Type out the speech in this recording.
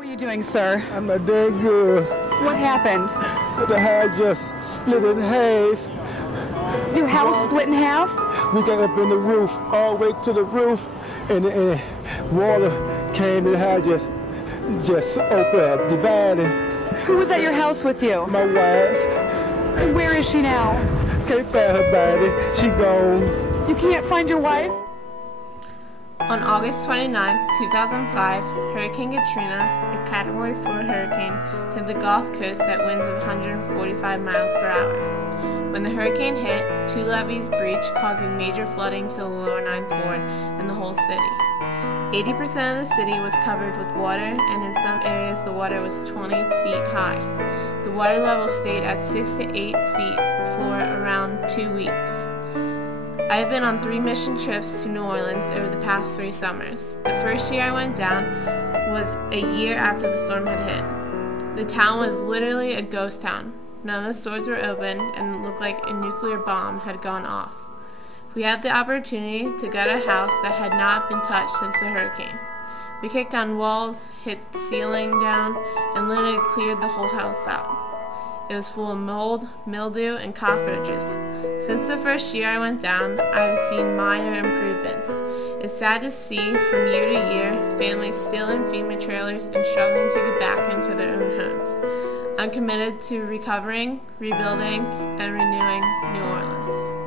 How are you doing, sir? I'm not doing good. What happened? The house just split in half. Your house split in half? We got up in the roof, all the way to the roof, and water came in the house, just opened up, divided. Who was at your house with you? My wife. Where is she now? Can't find her body. She gone. You can't find your wife? On August 29, 2005, Hurricane Katrina, a Category 4 hurricane, hit the Gulf Coast at winds of 145 miles per hour. When the hurricane hit, 2 levees breached, causing major flooding to the lower Ninth Ward and the whole city. 80% of the city was covered with water, and in some areas the water was 20 feet high. The water level stayed at 6 to 8 feet for around 2 weeks. I have been on 3 mission trips to New Orleans over the past 3 summers. The first year I went down was a year after the storm had hit. The town was literally a ghost town. None of the stores were open, and it looked like a nuclear bomb had gone off. We had the opportunity to gut a house that had not been touched since the hurricane. We kicked down walls, hit the ceiling down, and literally cleared the whole house out. It was full of mold, mildew, and cockroaches. Since the first year I went down, I have seen minor improvements. It's sad to see, from year to year, families still in FEMA trailers and struggling to get back into their own homes. I'm committed to recovering, rebuilding, and renewing New Orleans.